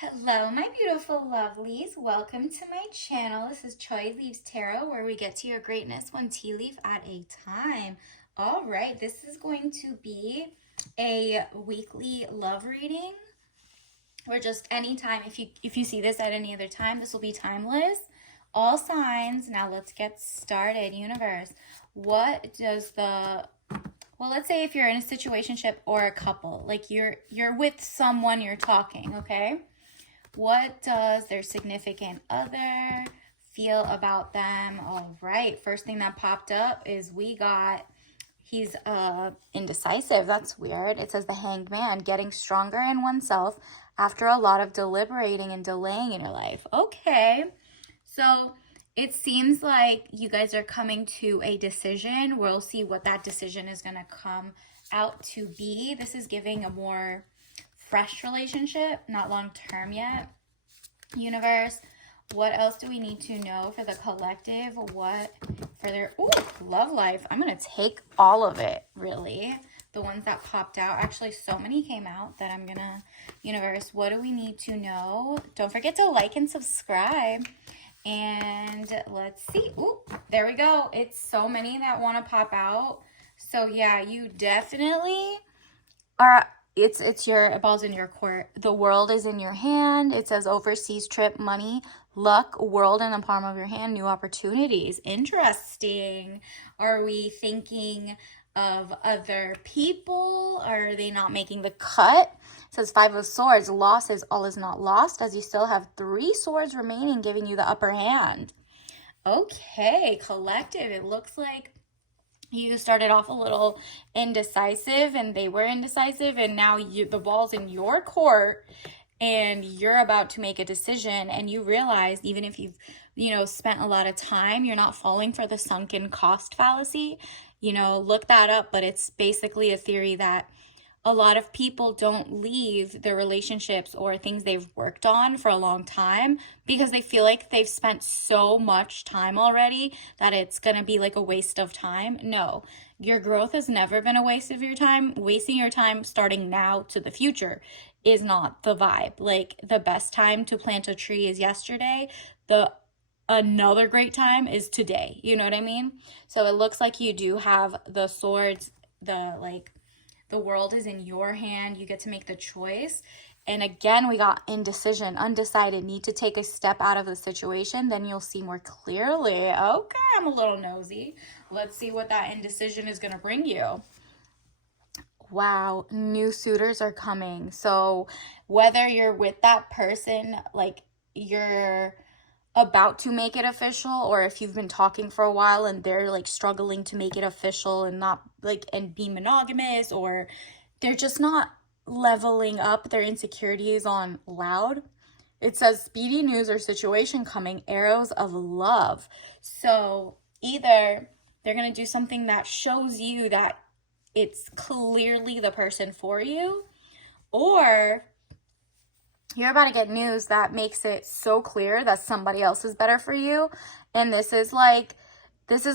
Hello, my beautiful lovelies. Welcome to my channel. This is Choi Leaves Tarot, where we get to your greatness one tea leaf at a time. All right, this is going to be a weekly love reading, or just anytime. If you see this at any other time, this will be timeless. All signs. Now let's get started. Universe, what does let's say if you're in a situationship or a couple, like you're with someone, you're talking, okay? What does their significant other feel about them? All right. First thing that popped up is he's indecisive. That's weird. It says the Hanged Man, getting stronger in oneself after a lot of deliberating and delaying in your life. Okay. So it seems like you guys are coming to a decision. We'll see what that decision is going to come out to be. This is giving a more fresh relationship, not long term yet. Universe, what else do we need to know for the collective? What for their love life? I'm going to take all of it, really. The ones that popped out. Actually, so many came out that I'm going to... Universe, what do we need to know? Don't forget to like and subscribe. And let's see. There we go. It's so many that want to pop out. So, yeah, you definitely are... It's your ball's in your court. The world is in your hand. It says overseas trip, money, luck, world in the palm of your hand, new opportunities. Interesting. Are we thinking of other people? Are they not making the cut? It says Five of Swords, losses, all is not lost, as you still have 3 swords remaining, giving you the upper hand. Okay, collective. It looks like you started off a little indecisive and they were indecisive, and now the ball's in your court and you're about to make a decision, and you realize even if you've spent a lot of time, you're not falling for the sunken cost fallacy. Look that up, but it's basically a theory that a lot of people don't leave their relationships or things they've worked on for a long time because they feel like they've spent so much time already that it's going to be like a waste of time. No, your growth has never been a waste of your time. Wasting your time starting now to the future is not the vibe. Like, the best time to plant a tree is yesterday. Another great time is today. You know what I mean? So it looks like you do have the swords, the world is in your hand. You get to make the choice. And again, we got indecision, undecided, need to take a step out of the situation. Then you'll see more clearly. Okay, I'm a little nosy. Let's see what that indecision is going to bring you. Wow, new suitors are coming. So whether you're with that person, like you're about to make it official, or if you've been talking for a while and they're like struggling to make it official and not and be monogamous, or they're just not leveling up their insecurities on loud. It says speedy news or situation coming, arrows of love. So either they're going to do something that shows you that it's clearly the person for you, or you're about to get news that makes it so clear that somebody else is better for you. And this is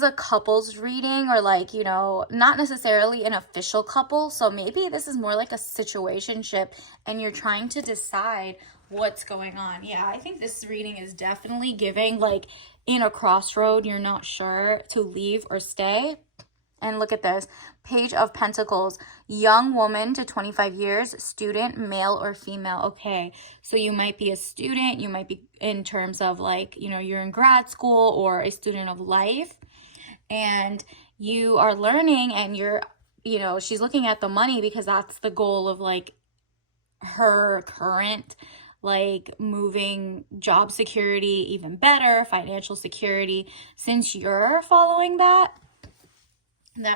a couples reading, or not necessarily an official couple. So maybe this is more like a situationship and you're trying to decide what's going on. Yeah, I think this reading is definitely giving in a crossroad, you're not sure to leave or stay. And look at this, Page of Pentacles, young woman to 25 years, student, male or female. Okay, so you might be a student, you might be in terms of you're in grad school or a student of life, and you are learning, and she's looking at the money because that's the goal of her current moving job security, even better financial security. Since you're following that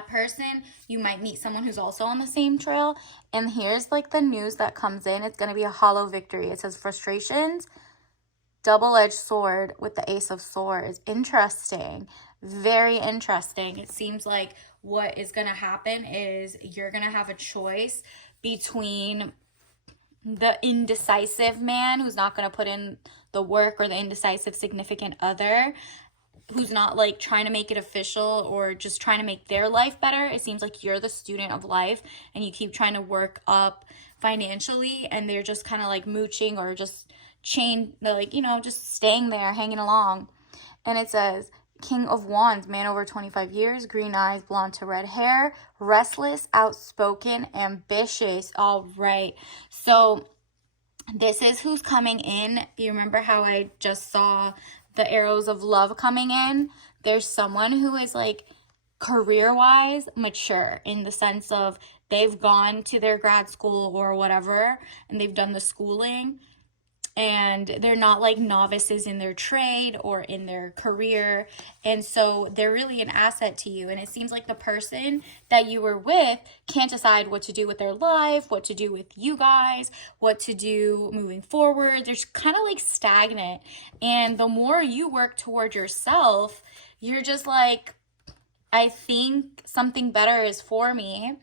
person, you might meet someone who's also on the same trail. And here's the news that comes in. It's going to be a hollow victory. It says frustrations, double-edged sword with the Ace of Swords. Interesting. Very interesting. It seems like what is going to happen is you're going to have a choice between the indecisive man who's not going to put in the work, or the indecisive significant other. who's not like trying to make it official or just trying to make their life better. It seems like you're the student of life and you keep trying to work up financially, and they're just kind of like mooching or just like, just staying there, hanging along. And it says, King of Wands, man over 25 years, green eyes, blonde to red hair, restless, outspoken, ambitious. All right. So this is who's coming in. You remember how I just saw the arrows of love coming in? There's someone who is like career-wise mature in the sense of they've gone to their grad school or whatever, and they've done the schooling, and they're not like novices in their trade or in their career. And so they're really an asset to you. And it seems like the person that you were with can't decide what to do with their life, what to do with you guys, what to do moving forward. They're kind of like stagnant. And the more you work toward yourself, you're just like, I think something better is for me.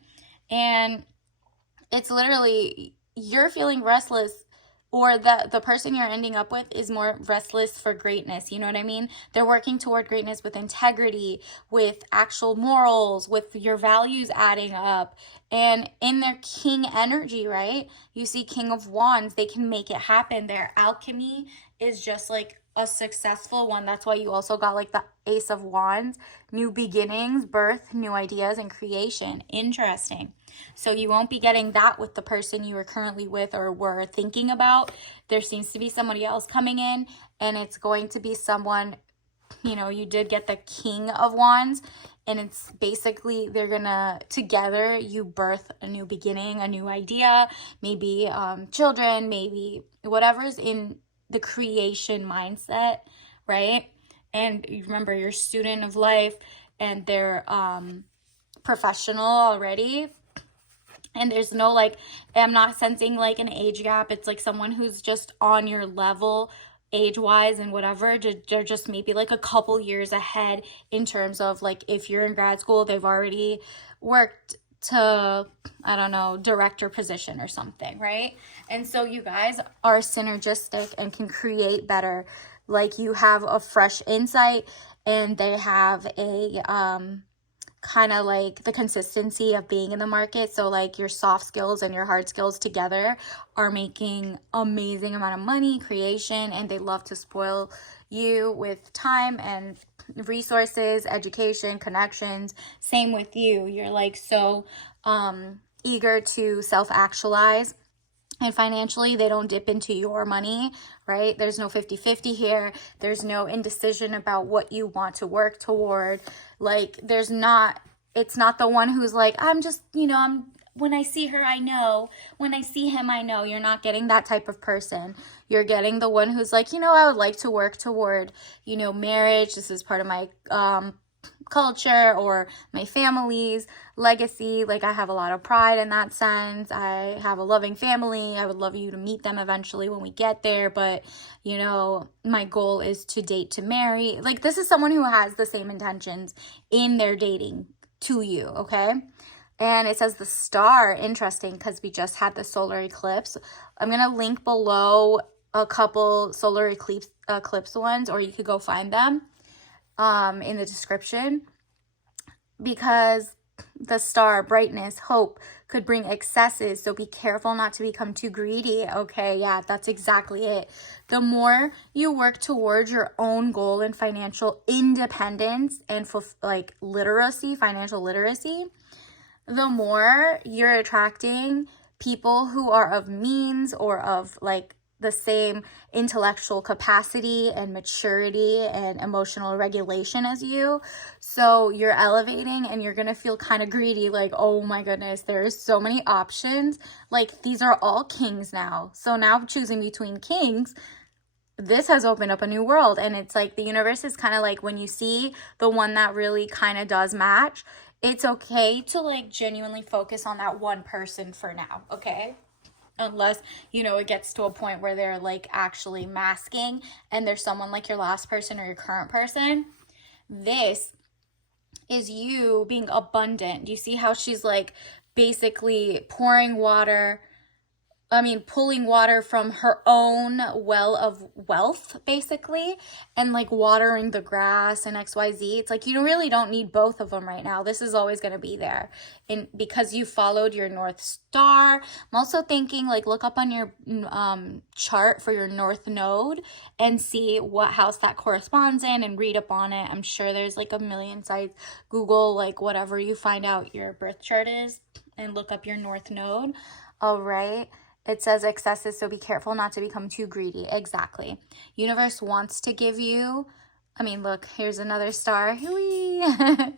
And it's literally, you're feeling restless, or the person you're ending up with is more restless for greatness. You know what I mean? They're working toward greatness with integrity, with actual morals, with your values adding up. And in their king energy, right? You see King of Wands, they can make it happen. Their alchemy is just like a successful one. That's why you also got like the Ace of Wands, new beginnings, birth, new ideas, and creation. Interesting. So you won't be getting that with the person you are currently with or were thinking about. There seems to be somebody else coming in, and it's going to be someone, you did get the King of Wands, and it's basically they're gonna, together, you birth a new beginning, a new idea, maybe children, maybe whatever's in the creation mindset, right? And you remember, you're student of life, and they're professional already. And there's no like, I'm not sensing like an age gap. It's like someone who's just on your level age-wise and whatever. They're just maybe like a couple years ahead in terms of like, if you're in grad school, they've already worked to, I don't know, director position or something, right? And so you guys are synergistic and can create better. Like, you have a fresh insight, and they have a kind of like the consistency of being in the market. So like your soft skills and your hard skills together are making amazing amount of money, creation, and they love to spoil you with time and resources, education, connections. Same with you. You're like so eager to self-actualize. And financially, they don't dip into your money, right? There's no 50-50 here. There's no indecision about what you want to work toward. Like, it's not the one who's like, I'm just, when I see her, I know. When I see him, I know. You're not getting that type of person. You're getting the one who's like, I would like to work toward, marriage. This is part of my culture or my family's legacy. Like, I have a lot of pride in that sense. I have a loving family. I would love you to meet them eventually when we get there, but my goal is to date to marry. Like, this is someone who has the same intentions in their dating to you, okay? And it says the star, interesting, because we just had the solar eclipse. I'm gonna link below a couple solar eclipse ones, or you could go find them in the description, because the star, brightness, hope, could bring excesses. So be careful not to become too greedy. Okay, yeah, that's exactly it. The more you work towards your own goal in financial independence and financial literacy, the more you're attracting people who are of means or of like the same intellectual capacity and maturity and emotional regulation as you. So you're elevating, and you're going to feel kind of greedy, like, oh my goodness, there's so many options. Like, these are all kings now. So now choosing between kings, this has opened up a new world. And it's like the universe is kind of like, when you see the one that really kind of does match, it's okay to like genuinely focus on that one person for now, okay? Unless, it gets to a point where they're like actually masking and there's someone like your last person or your current person. This is you being abundant. You see how she's like basically pouring water pulling water from her own well of wealth, basically, and like watering the grass and XYZ. It's like you really don't need both of them right now. This is always going to be there. And because you followed your North Star, I'm also thinking like look up on your chart for your North Node and see what house that corresponds in and read up on it. I'm sure there's like a million sites. Google like whatever you find out your birth chart is and look up your North Node. All right. It says excesses, so be careful not to become too greedy. Exactly. Universe wants to give you, look, here's another star. The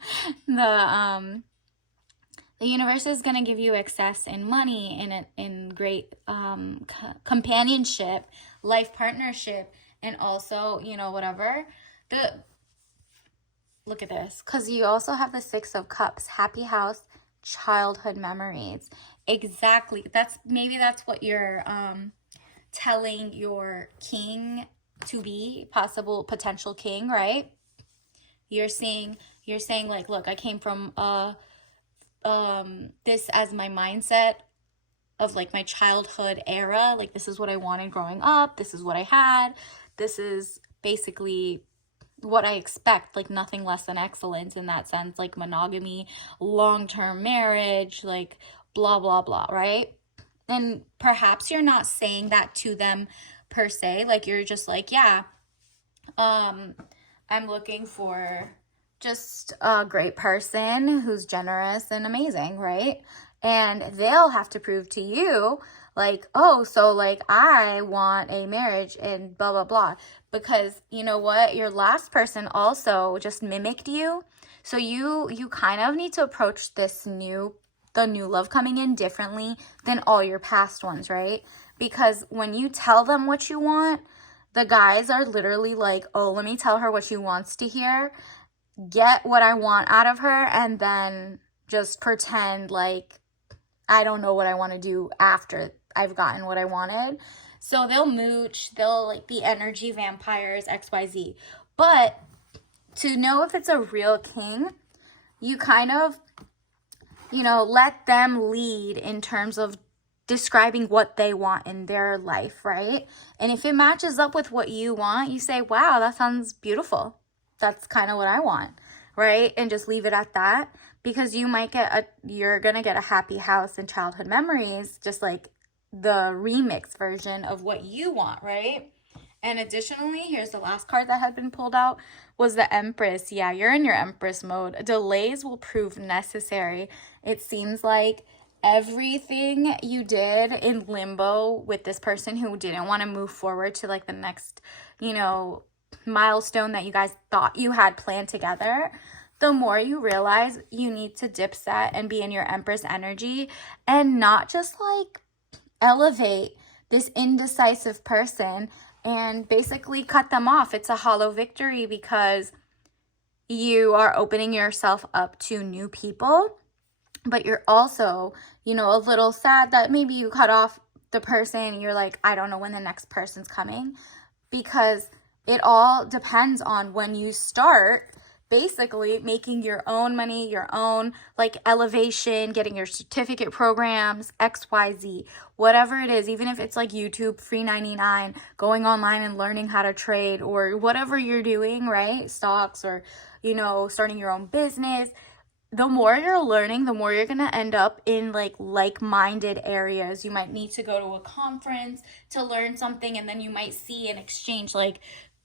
universe is going to give you excess in money, in great companionship, life partnership, and also, whatever. Look at this, because you also have the Six of Cups, happy house, childhood memories. Exactly. That's what you're telling your king to be, potential king, right? You're saying like, look, I came from this as my mindset of like my childhood era. Like this is what I wanted growing up. This is what I had. This is basically what I expect, like nothing less than excellence in that sense, like monogamy, long-term marriage, like blah, blah, blah, right? And perhaps you're not saying that to them per se, like you're just like, yeah, I'm looking for just a great person who's generous and amazing, right? And they'll have to prove to you like, oh, so like I want a marriage and blah, blah, blah. Because you know what? Your last person also just mimicked you. So you kind of need to approach the new love coming in differently than all your past ones, right? Because when you tell them what you want, the guys are literally like, oh, let me tell her what she wants to hear, get what I want out of her, and then just pretend like I don't know what I want to do after I've gotten what I wanted. So they'll mooch, they'll like be energy vampires, XYZ. But to know if it's a real king, you kind of, let them lead in terms of describing what they want in their life, right? And if it matches up with what you want, you say, wow, that sounds beautiful. That's kind of what I want, right? And just leave it at that, because you're going to get a happy house and childhood memories, just like the remix version of what you want, right? And additionally, here's the last card that had been pulled out, was the Empress. Yeah, you're in your Empress mode. Delays will prove necessary. It seems like everything you did in limbo with this person who didn't want to move forward to like the next, milestone that you guys thought you had planned together, the more you realize you need to dip set and be in your Empress energy and not just like elevate this indecisive person and basically cut them off. It's a hollow victory because you are opening yourself up to new people, but you're also, a little sad that maybe you cut off the person and you're like, I don't know when the next person's coming, because it all depends on when you start basically making your own money, your own like elevation, getting your certificate programs, XYZ, whatever it is, even if it's like YouTube free 99, going online and learning how to trade or whatever you're doing, right? Stocks or, starting your own business. The more you're learning, the more you're going to end up in like-minded areas. You might need to go to a conference to learn something, and then you might see and exchange like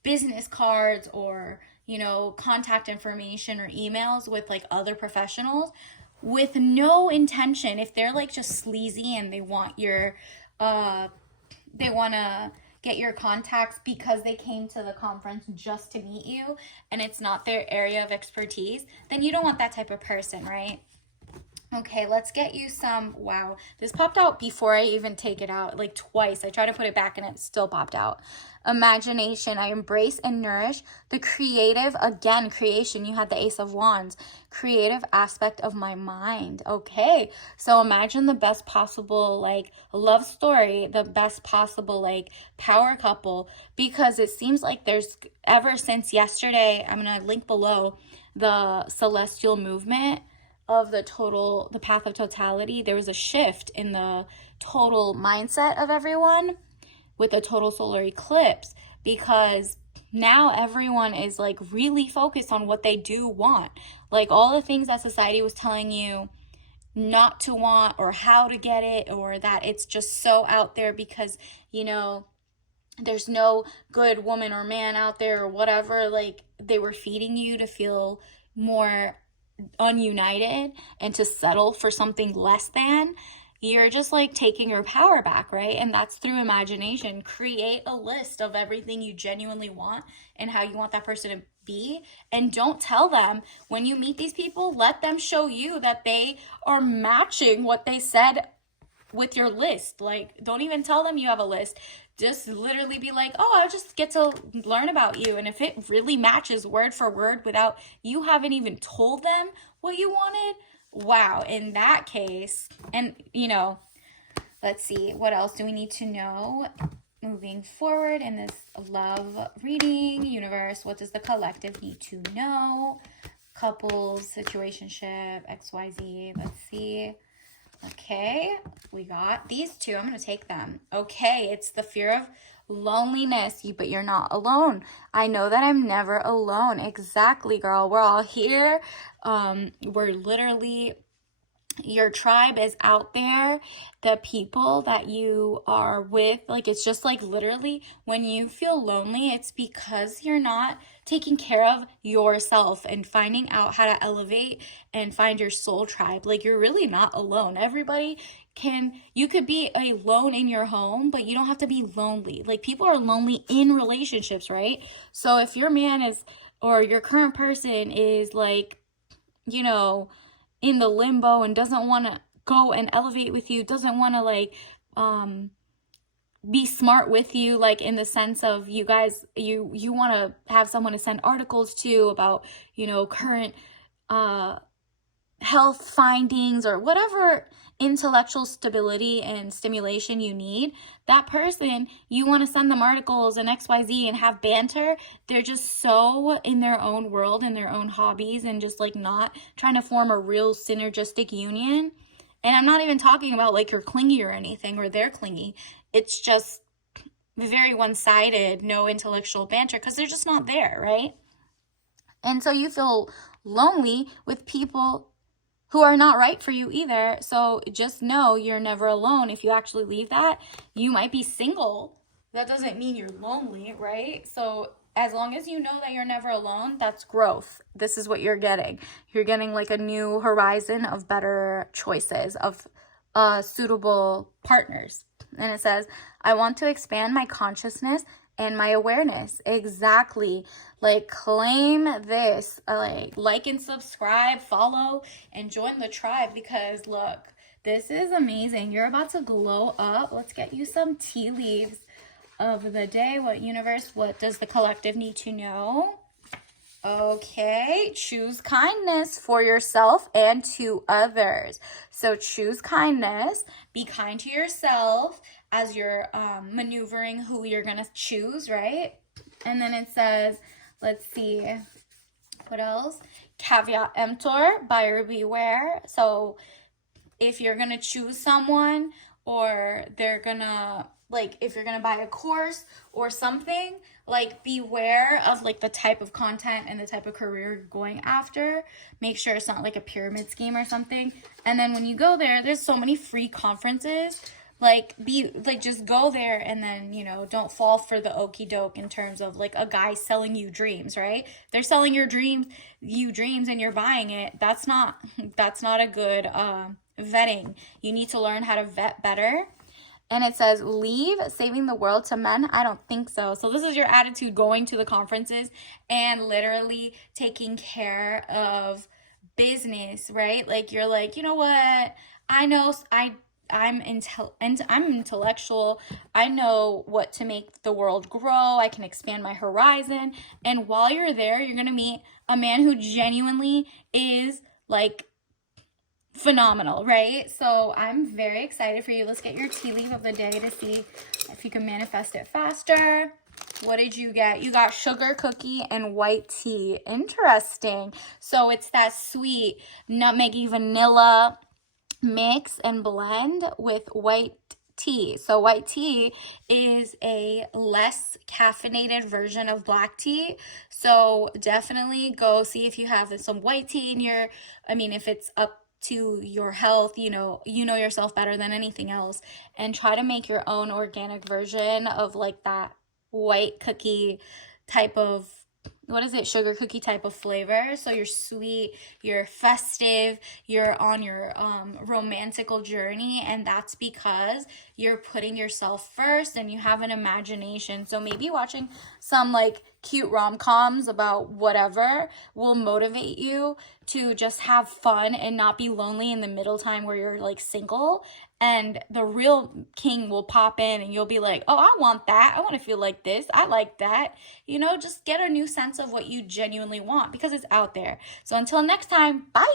business cards or contact information or emails with like other professionals with no intention. If they're like just sleazy and they want to get your contacts because they came to the conference just to meet you and it's not their area of expertise, then you don't want that type of person, right? Okay, let's get you some, wow, this popped out before I even take it out, like twice. I tried to put it back and it still popped out. Imagination, I embrace and nourish the creative, again, creation. You had the Ace of Wands, creative aspect of my mind. Okay, so imagine the best possible like love story, the best possible like power couple, because it seems like there's, ever since yesterday, I'm going to link below the celestial movement, of the path of totality, there was a shift in the total mindset of everyone with a total solar eclipse, because now everyone is like really focused on what they do want. Like all the things that society was telling you not to want, or how to get it, or that it's just so out there because, you know, there's no good woman or man out there or whatever. Like they were feeding you to feel more ununited and to settle for something less than. You're just like taking your power back, right? And that's through imagination. Create a list of everything you genuinely want and how you want that person to be. And don't tell them when you meet these people, let them show you that they are matching what they said with your list. Like, don't even tell them you have a list. Just literally be like, oh, I just get to learn about you. And if it really matches word for word without you haven't even told them what you wanted, wow, in that case. And, you know, let's see, what else do we need to know moving forward in this love reading? Universe, what does the collective need to know? Couples, situationship, XYZ. Let's see. Okay, we got these two. I'm going to take them. Okay, it's the fear of loneliness, but you're not alone. I know that I'm never alone. Exactly, girl. We're all here. We're literally, your tribe is out there. The people that you are with, like, it's just like literally when you feel lonely, it's because you're not taking care of yourself and finding out how to elevate and find your soul tribe. Like, you're really not alone. Everybody you could be alone in your home, but you don't have to be lonely. Like, people are lonely in relationships, right? So if your man is, or your current person is like, you know, in the limbo and doesn't want to go and elevate with you, doesn't want to like be smart with you, like in the sense of you guys, you want to have someone to send articles to about, you know, current health findings or whatever intellectual stability and stimulation you need, that person, you want to send them articles and XYZ and have banter. They're just so in their own world and their own hobbies and just like not trying to form a real synergistic union. And I'm not even talking about like you're clingy or anything, or they're clingy. It's just very one-sided, no intellectual banter, because they're just not there, right? And so you feel lonely with people who are not right for you either. So just know you're never alone. If you actually leave that, you might be single. That doesn't mean you're lonely, right? So as long as you know that you're never alone, that's growth. This is what you're getting. You're getting like a new horizon of better choices, of suitable partners. And it says, I want to expand my consciousness and my awareness. Exactly. Like, claim this. Like and subscribe, follow, and join the tribe, because look, this is amazing. You're about to glow up. Let's get you some tea leaves of the day. What does the collective need to know? Okay, choose kindness for yourself and to others. So choose kindness. Be kind to yourself as you're maneuvering who you're going to choose, right? And then it says, let's see, what else? Caveat emptor, buyer beware. So if you're going to choose someone, or they're going to, like, if you're going to buy a course or something, like, beware of like the type of content and the type of career you're going after. Make sure it's not like a pyramid scheme or something. And then when you go there, there's so many free conferences. Like, just go there, and then, you know, don't fall for the okie doke in terms of like a guy selling you dreams, right? They're selling you dreams and you're buying it. That's not a good vetting. You need to learn how to vet better. And it says, leave saving the world to men. I don't think so. So this is your attitude going to the conferences and literally taking care of business, right? Like, you're like, you know what? I know I'm intellectual. I know what to make the world grow. I can expand my horizon. And while you're there, you're going to meet a man who genuinely is like phenomenal, right? So I'm very excited for you. Let's get your tea leaf of the day to see if you can manifest it faster. What did you get? You got sugar cookie and white tea. Interesting. So it's that sweet nutmeggy vanilla mix and blend with white tea. So white tea is a less caffeinated version of black tea. So definitely go see if you have some white tea in your, I mean, if it's up to your health, you know yourself better than anything else, and try to make your own organic version of like that white cookie type of, what is it, sugar cookie type of flavor. So you're sweet, you're festive, you're on your romantical journey, and that's because you're putting yourself first and you have an imagination. So maybe watching some like cute rom-coms about whatever will motivate you to just have fun and not be lonely in the middle time where you're like single, and the real king will pop in and you'll be like, oh, I want that, I want to feel like this, I like that. Just get a new sense of what you genuinely want because it's out there. So until next time, bye.